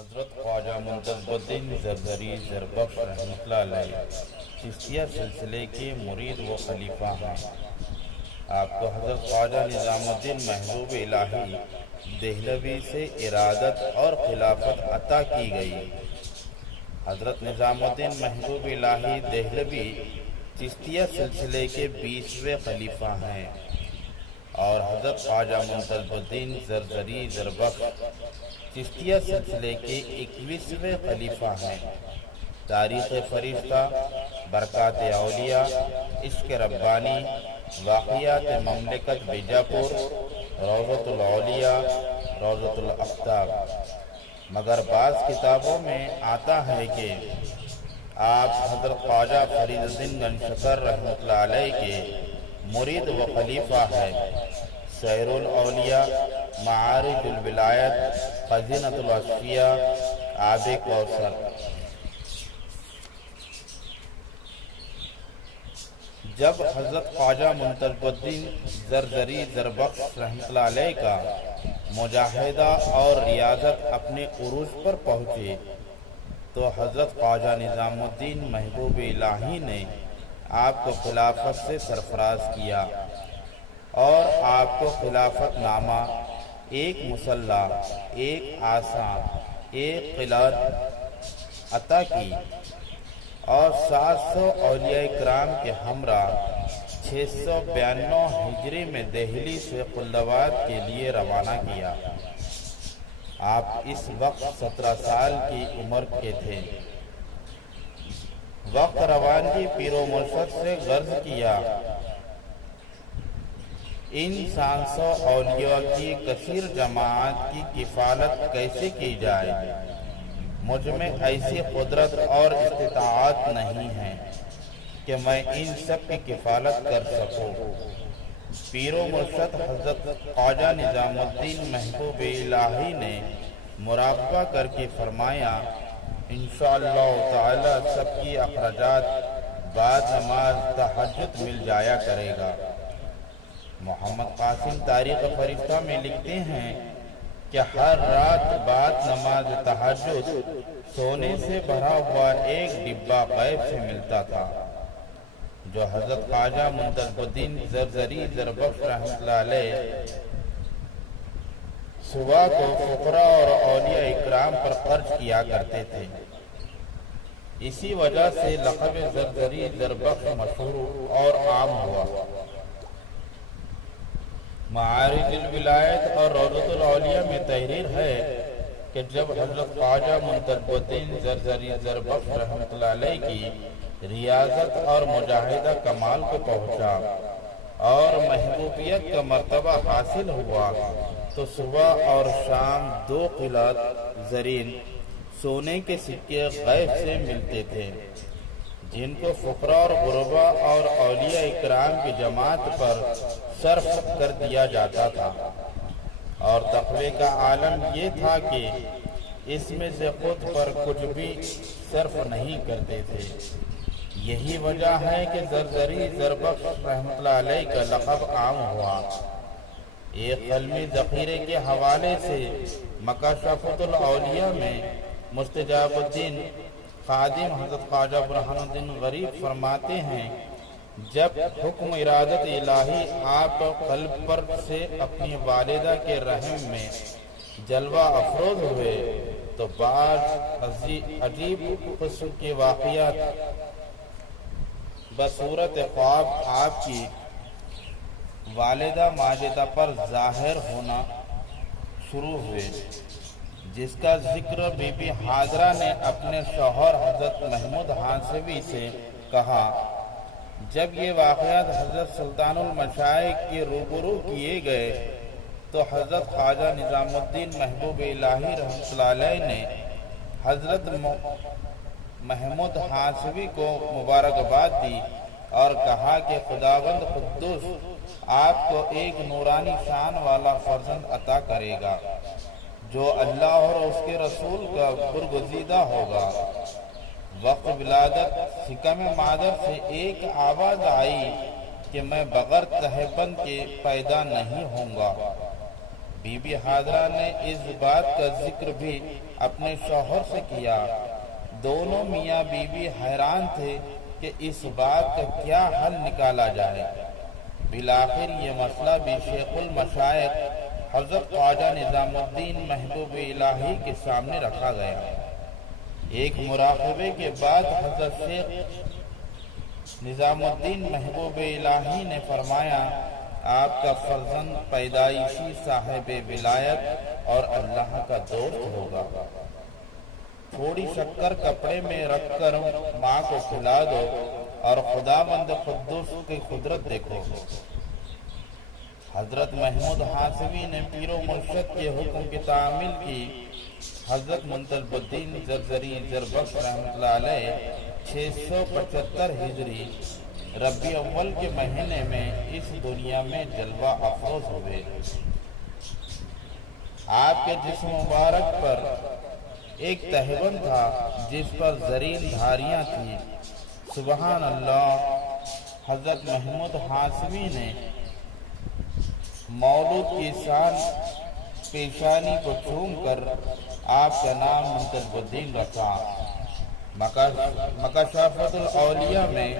حضرت خواجہ منتظر الدین زرزری زربخش رحمۃ اللہ علیہ چشتیہ سلسلے کے مرید و خلیفہ ہیں۔ آپ کو حضرت خواجہ نظام الدین محبوب الہی دہلوی سے ارادت اور خلافت عطا کی گئی۔ حضرت نظام الدین محبوب الہی دہلوی چشتیہ سلسلے کے 20ویں خلیفہ ہیں اور حضرت خواجہ منتظر الدین زرزری زربخش چشتیہ سلسلے کے 21ویں خلیفہ ہیں۔ تاریخ فرشتہ، برکات اولیاء، عشق ربانی، واقعات مملکت بیجاپور، روضۃ الاولیاء، روضۃ الاقطاب۔ مگر بعض کتابوں میں آتا ہے کہ آپ حضرت خواجہ فرید الدین گنجشکر رحمۃ اللہ علیہ کے مرید و خلیفہ ہیں۔ سیر الاولیاء، معارج الولایت، خزینۃ الاصفیاء، آب کوثر۔ جب حضرت خواجہ منتظر الدین زرزری زربخش رحمۃ اللہ علیہ کا مجاہدہ اور ریاضت اپنے عروج پر پہنچے تو حضرت خواجہ نظام الدین محبوب الہی نے آپ کو خلافت سے سرفراز کیا اور آپ کو خلافت نامہ، ایک مسلح، ایک عصا، ایک قلعت عطا کی اور 700 اولیاء کرام کے ہمراہ 692 ہجری میں دہلی سے قلاباد کے لیے روانہ کیا۔ آپ اس وقت 17 سال کی عمر کے تھے۔ وقت روانگی پیر و مرشد سے غرض کیا، ان 700 اولیاء کی کثیر جماعت کی کفالت کیسے کی جائے؟ مجھ میں ایسی قدرت اور استطاعت نہیں ہے کہ میں ان سب کی کفالت کر سکوں۔ پیر و مرشد حضرت خواجہ نظام الدین محبوب الہی نے مراقبہ کر کے فرمایا، انشاءاللہ تعالی سب کی اخراجات بعد نماز تہجد مل جایا کرے گا۔ محمد قاسم تاریخ فرشتہ میں لکھتے ہیں کہ ہر رات بعد نماز تہجد سونے سے بھرا ہوا ایک ڈبہ غیب سے ملتا تھا، جو حضرت خواجہ منتظر الدین زرزری زربخش رحمۃ اللہ علیہ صبح کو فقراء اور اولیاء اکرام پر خرچ کیا کرتے تھے۔ اسی وجہ سے لقب زرزری زربخش مشہور اور عام ہوا۔ معارج الولایت اور روضۃ الاولیاء میں تحریر ہے کہ جب حضرت خواجہ منتظر الدین زرزری زربخش رحمۃ اللہ علیہ کی ریاضت اور مجاہدہ کمال کو پہنچا اور محبوبیت کا مرتبہ حاصل ہوا تو صبح اور شام 2 قلعت زرین سونے کے سکے غیب سے ملتے تھے، جن کو فقراء اور غرباء اور اولیاء اکرام کی جماعت پر صرف کر دیا جاتا تھا، اور تقوی کا عالم یہ تھا کہ اس میں سے خود پر کچھ بھی صرف نہیں کرتے تھے۔ یہی وجہ ہے کہ زرزری زربخش رحمۃ اللہ علیہ کا لقب عام ہوا۔ ایک علمی ذخیرے کے حوالے سے مکاشفۃ الاولیاء میں مستجاب الدین خادم حضرت خواجہ برہان الدین غریب فرماتے ہیں، جب حکم ارادت الہی آپ قلب پر سے اپنی والدہ کے رحم میں جلوہ افروز ہوئے تو بعض عجیب قسم کے واقعات بصورت خواب آپ کی والدہ ماجدہ پر ظاہر ہونا شروع ہوئے، جس کا ذکر بی بی حاضرہ نے اپنے شوہر حضرت محمود حانسوی سے کہا۔ جب یہ واقعات حضرت سلطان المشائخ کے روبرو کیے گئے تو حضرت خواجہ نظام الدین محبوب الہی رحمۃ اللہ علیہ نے حضرت محمود حانسوی کو مبارکباد دی اور کہا کہ خداوند قدوس آپ کو ایک نورانی شان والا فرزند عطا کرے گا جو اللہ اور اس کے رسول کا برگزیدہ ہوگا۔ وقت ولادت حکم مادر سے ایک آواز آئی کہ میں بغیر تہبند کے پیدا نہیں ہوں گا۔ بی بی حاضرہ نے اس بات کا ذکر بھی اپنے شوہر سے کیا۔ دونوں میاں بیوی حیران تھے کہ اس بات کا کیا حل نکالا جائے۔ بالآخر یہ مسئلہ بھی شیخ المشائخ حضرت خواجہ نظام الدین محبوب الہی کے سامنے رکھا گیا۔ ایک مراقبے کے بعد حضرت شیخ نظام الدین محبوب الہی نے فرمایا، آپ کا فرزند پیدائشی صاحب ولایت اور اللہ کا دوست ہوگا۔ تھوڑی شکر کپڑے میں رکھ کر ماں کو کھلا دو اور خداوند قدوس کی قدرت دیکھو۔ حضرت محمود حاسوی نے پیر و مرشد کے حکم کی تعمیل کی۔ حضرت منتظر الدین زرزری زربخش رحمۃ اللہ علیہ 675 ہجری ربیع اول کے مہینے میں اس دنیا میں جلوہ افروز ہوئے۔ آپ کے جسم مبارک پر ایک تہبند تھا جس پر زرین دھاریاں تھیں۔ سبحان اللہ۔ حضرت محمود حاسوی نے مولود کی شان پیشانی کو چوم کر آپ کا نام منتظر الدین رکھا۔ مکاشفۃ الاولیاء میں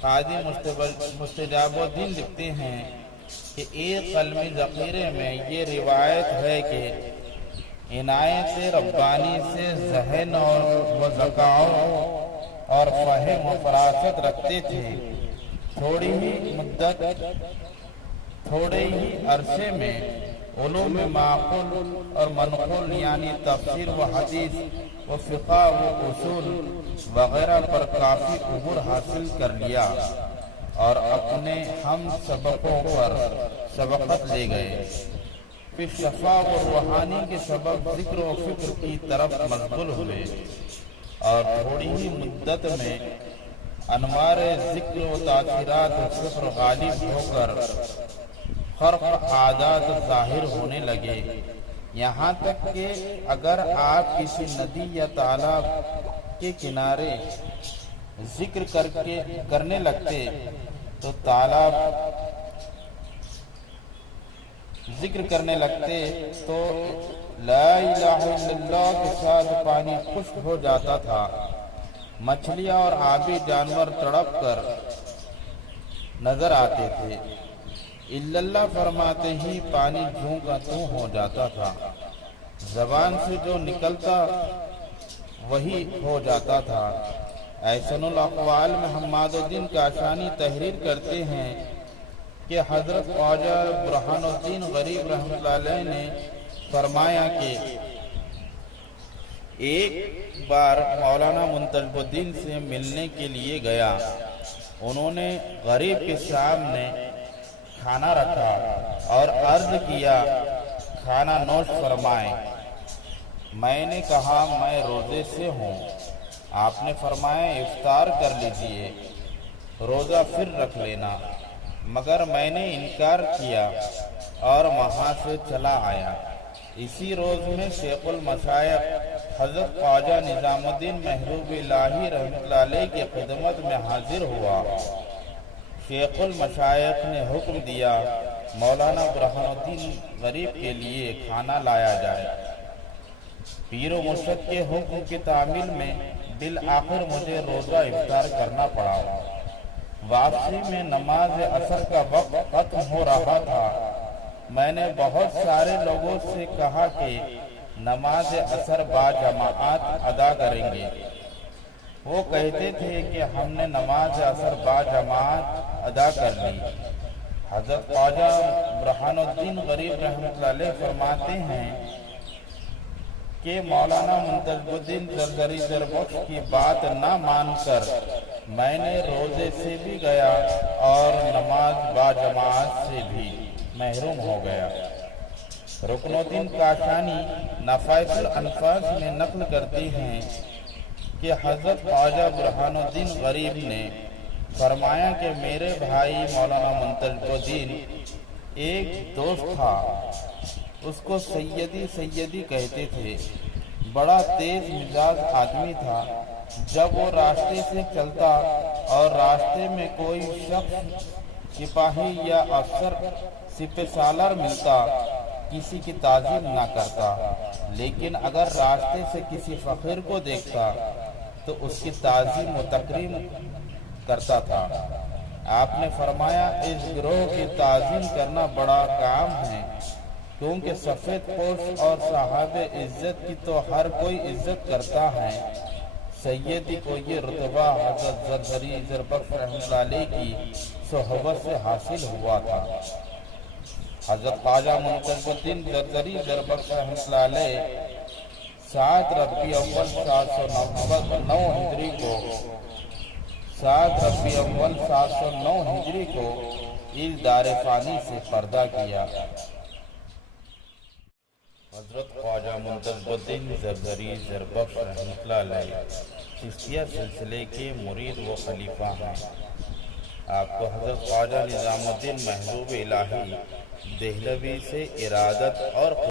قاضی مستجاب الدین لکھتے ہیں کہ ایک قلمی ذخیرے میں یہ روایت ہے کہ عنایت ربانی سے ذہن و ذکاء اور فہم و فراست رکھتے تھے۔ تھوڑے ہی عرصے میں علوم معقول اور منقول یعنی تفسیر و حدیث و فقہ و اصول وغیرہ پر کافی عبور حاصل کر لیا اور اپنے ہم سبقوں پر سبقت لے گئے۔ پھر شفا و روحانی کے سبب ذکر و فکر کی طرف مشغول ہوئے اور تھوڑی ہی مدت میں انوار ذکر و تاثیرات فکر غالب ہو کر خرق عادات ظاہر ہونے لگے، یہاں تک کہ اگر آپ کسی ندی یا تالاب کے کنارے ذکر کرنے لگتے تو تالاب ذکر کرنے لگتے تو لا الہ الا اللہ کے ساتھ پانی خشک ہو جاتا تھا۔ مچھلیاں اور آبی جانور تڑپ کر نظر آتے تھے۔ الا اللہ فرماتے ہی پانی جوں کا توں ہو جاتا تھا۔ زبان سے جو نکلتا وہی ہو جاتا تھا۔ احسن الاقوال میں حماد الدین کاشانی تحریر کرتے ہیں کہ حضرت خواجہ برہان الدین غریب رحمۃ اللہ علیہ نے فرمایا کہ ایک بار مولانا منتظر الدین سے ملنے کے لیے گیا۔ انہوں نے غریب کے سامنے کھانا رکھا اور عرض کیا، کھانا نوش فرمائیں۔ میں نے کہا میں روزے سے ہوں۔ آپ نے فرمایا افطار کر لیجئے، روزہ پھر رکھ لینا، مگر میں نے انکار کیا اور وہاں سے چلا آیا۔ اسی روز میں شیخ المشائخ حضرت خواجہ نظام الدین محبوب الہی رحمۃ اللہ علیہ کی خدمت میں حاضر ہوا۔ شیخ المشائخ نے حکم دیا مولانا برہان الدین غریب کے لیے کھانا لایا جائے۔ پیر و مرشد کے حکم کی تعمیل میں بالآخر مجھے روزہ افطار کرنا پڑا۔ واپسی میں نماز عصر کا وقت ختم ہو رہا تھا۔ میں نے بہت سارے لوگوں سے کہا کہ نماز عصر با جماعت ادا کریں گے۔ وہ کہتے تھے کہ ہم نے نماز عصر با جماعت ادا کر لی۔ حضرت خواجہ برہان الدین غریب رحمۃ اللہ علیہ فرماتے ہیں کہ مولانا منتظر الدین زرزری زربخش کی بات نہ مان کر میں نے روزے سے بھی گیا اور نماز با جماعت سے بھی محروم ہو گیا۔ رکن الدین کاشانی نفائس الانفاس میں نقل کرتے ہیں کہ حضرت خواجہ برہان الدین غریب نے فرمایا کہ میرے بھائی مولانا منتظر الدین ایک دوست تھا، اس کو سیدی سیدی کہتے تھے، بڑا تیز مزاج آدمی تھا۔ جب وہ راستے سے چلتا اور راستے میں کوئی شخص سپاہی یا افسر سپہ سالار ملتا کسی کی تعظیم نہ کرتا، لیکن اگر راستے سے کسی فقیر کو دیکھتا تو اس کی تعظیم و تکریم کرتا تھا۔ آپ نے فرمایا اس گروہ کی تعظیم کرنا بڑا کام ہے، کیونکہ سفید پوش اور صاحب عزت کی تو ہر کوئی عزت کرتا ہے۔ سیدی کو یہ رتبہ حضرت زرزری زربخش رحمۃ اللہ علیہ کی صحبت سے حاصل ہوا تھا۔ حضرت خواجہ منتظر الدین زرزری زربخش رحمۃ اللہ علیہ 7 ربیع اول 709 ہجری کو 7 ربیع اول 709 ہجری کو اس دار فانی سے پردہ کیا۔ حضرت خواجہ منتظر الدین زرزری زربخش رحمۃ اللہ علیہ چشتیہ سلسلے کے مرید و خلیفہ ہیں۔ آپ کو حضرت خواجہ نظام الدین محبوب الہی دہلوی سے ارادت اور